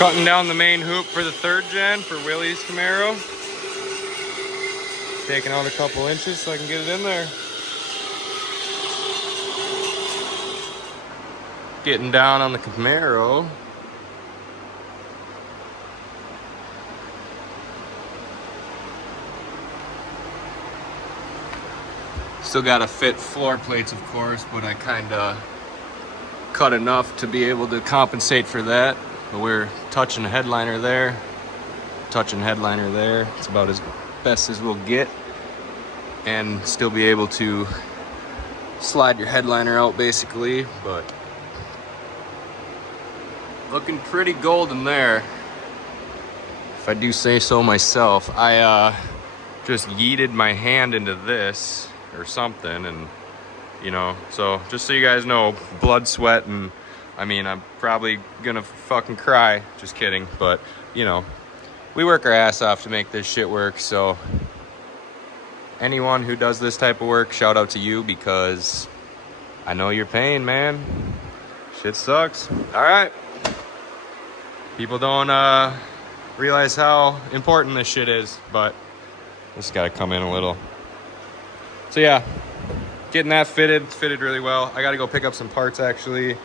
Cutting down the main hoop for the 3rd gen for Willie's Camaro. Taking out a couple inches so I can get it in there. Getting down on the Camaro. Still gotta fit floor plates, of course, but I kinda cut enough to be able to compensate for that. But we're touching a headliner there, touching headliner there. It's about as best as we'll get, and still be able to slide your headliner out basically, but looking pretty golden there, if I do say so myself. I just yeeted my hand into this or something, and you know, so just so you guys know, blood, sweat, and I mean, I'm probably gonna fucking cry. Just kidding. But, you know, we work our ass off to make this shit work. So anyone who does this type of work, shout out to you, because I know your pain, man. Shit sucks. All right. People don't realize how important this shit is, but this gotta come in a little. So yeah, getting that fitted really well. I gotta go pick up some parts actually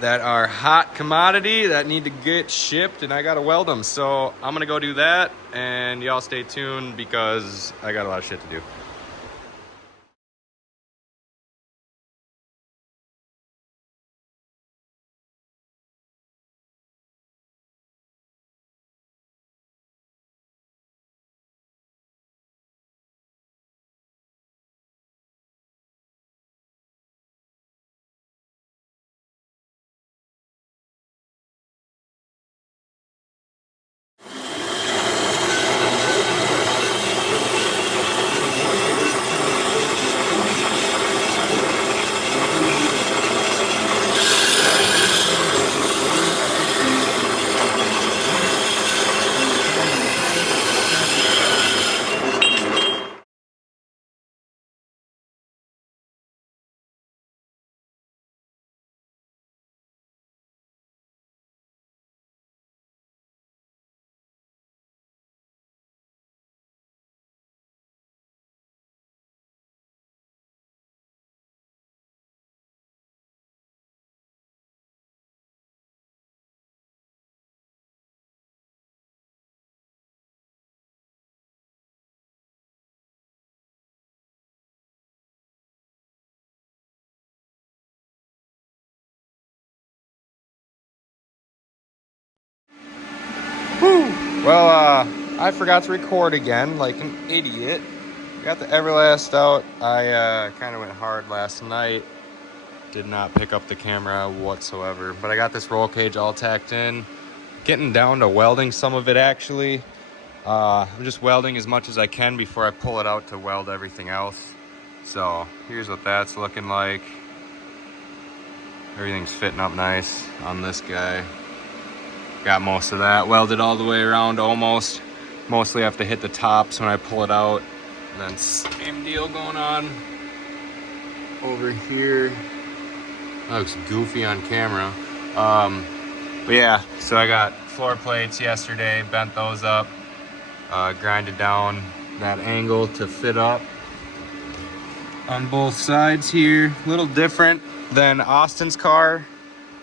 that are hot commodity that need to get shipped, and I gotta weld them. So I'm gonna go do that, and y'all stay tuned because I got a lot of shit to do. Well, I forgot to record again like an idiot. Got the Everlast out. I kind of went hard last night. Did not pick up the camera whatsoever. But I got this roll cage all tacked in. Getting down to welding some of it actually. I'm just welding as much as I can before I pull it out to weld everything else. So here's what that's looking like. Everything's fitting up nice on this guy. Got most of that welded all the way around almost. Mostly have to hit the tops when I pull it out. And then same deal going on over here. That looks goofy on camera. But yeah, so I got floor plates yesterday, bent those up, grinded down that angle to fit up on both sides here. A little different than Austin's car.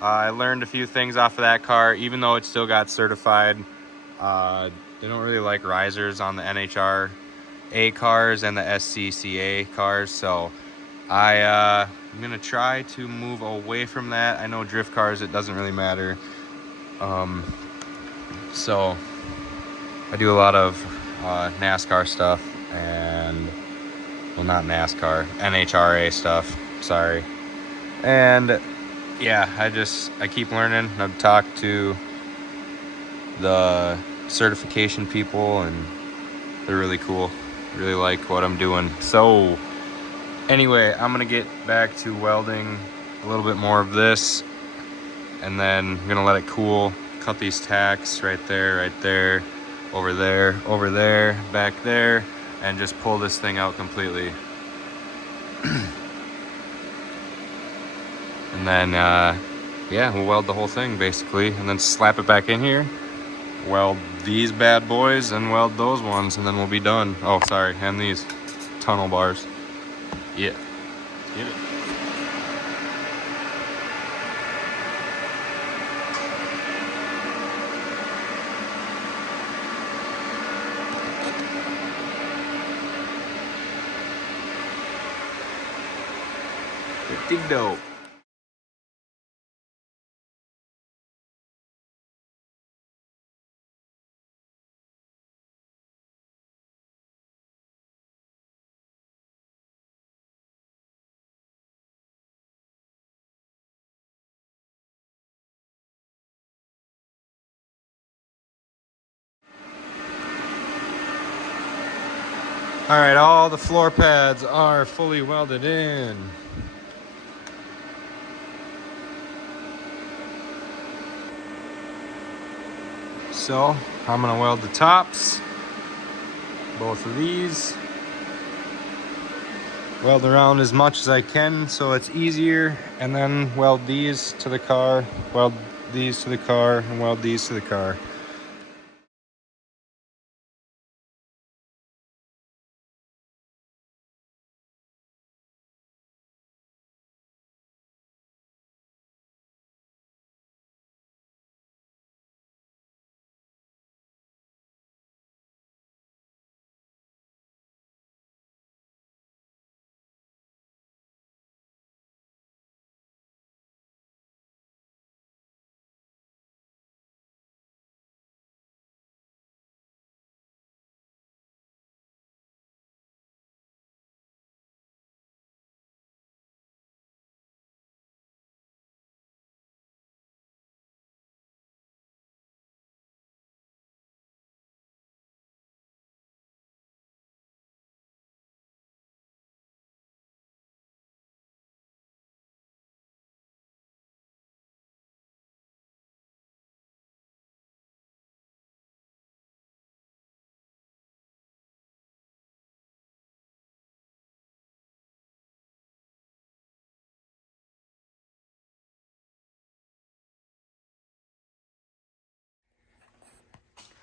I learned a few things off of that car, even though it still got certified. They don't really like risers on the NHRA cars and the SCCA cars, so I'm gonna try to move away from that. I know drift cars, it doesn't really matter. So I do a lot of NASCAR stuff, and well, not NASCAR, NHRA stuff, sorry. And yeah, I keep learning. I've talked to the certification people, and they're really cool. Really like what I'm doing. So anyway, I'm gonna get back to welding a little bit more of this, and then I'm gonna let it cool. Cut these tacks right there, over there, back there, and just pull this thing out completely. And then yeah, we'll weld the whole thing basically, and then slap it back in here. Weld these bad boys and weld those ones, and then we'll be done. Oh, sorry, and these tunnel bars. Yeah, get it. Pretty dope. All right, all the floor pads are fully welded in. So I'm gonna weld the tops, both of these. Weld around as much as I can so it's easier, and then weld these to the car, weld these to the car, and weld these to the car.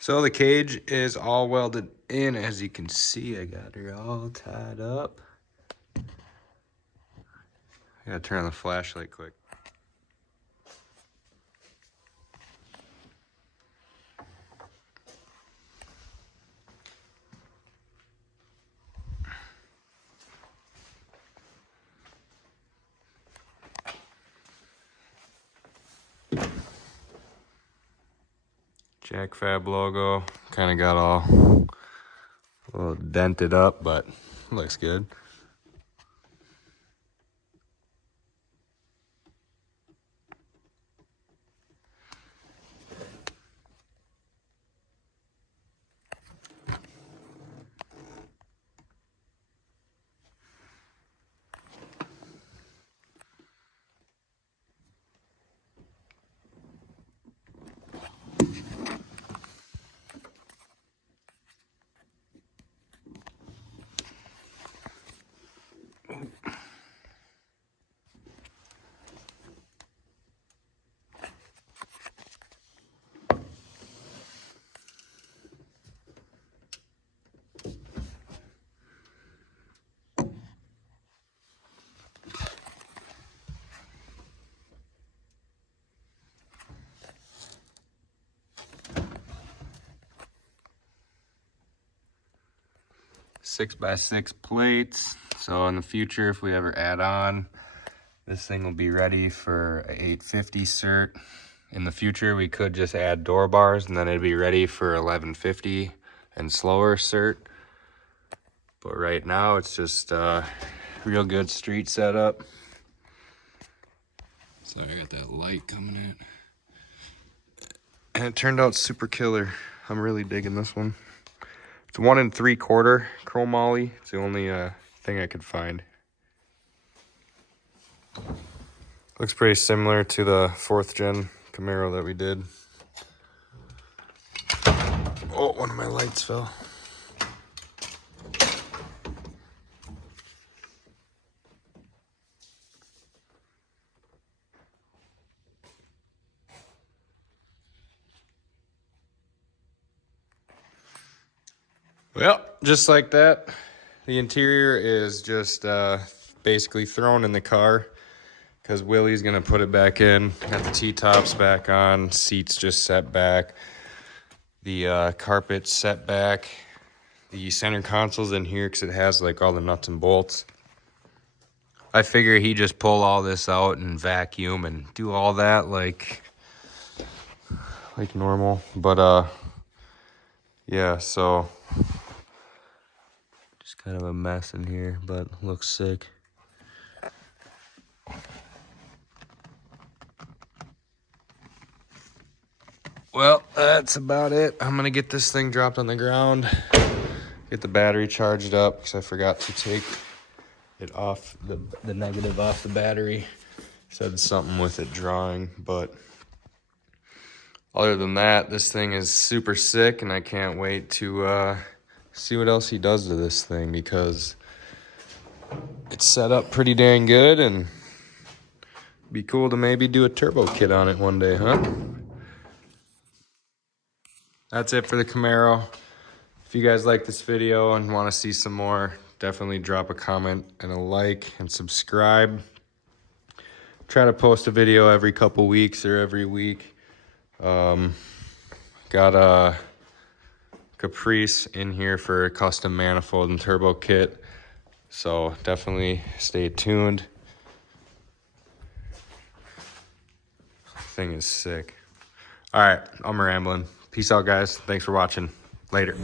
So the cage is all welded in, as you can see. I got her all tied up. I gotta turn on the flashlight quick. Jack Fab logo, kind of got all a little dented up, but looks good. Six by 6 plates. So in the future, if we ever add on, this thing will be ready for a 850 cert. In the future, we could just add door bars and then it'd be ready for 1150 and slower cert. But right now, it's just real good street setup. Sorry, I got that light coming in. And it turned out super killer. I'm really digging this one. It's 1 3/4 chromoly. It's the only thing I could find. Looks pretty similar to the 4th gen Camaro that we did. Oh, one of my lights fell. Well, just like that, the interior is just basically thrown in the car because Willie's gonna put it back in. Got the T-tops back on, seats just set back, the carpet set back, the center console's in here because it has like all the nuts and bolts. I figure he just pull all this out and vacuum and do all that like normal, but yeah, so just kind of a mess in here, but looks sick. Well, that's about it. I'm gonna get this thing dropped on the ground, get the battery charged up because I forgot to take it off, the negative off the battery. Said something with it drawing, but other than that, this thing is super sick, and I can't wait to see what else he does to this thing because it's set up pretty dang good, and be cool to maybe do a turbo kit on it one day, huh? That's it for the Camaro. If you guys like this video and want to see some more, definitely drop a comment and a like and subscribe. Try to post a video every couple weeks or every week. Got a Caprice in here for a custom manifold and turbo kit, so definitely stay tuned. Thing is sick. All right, I'm rambling. Peace out, guys. Thanks for watching. Later.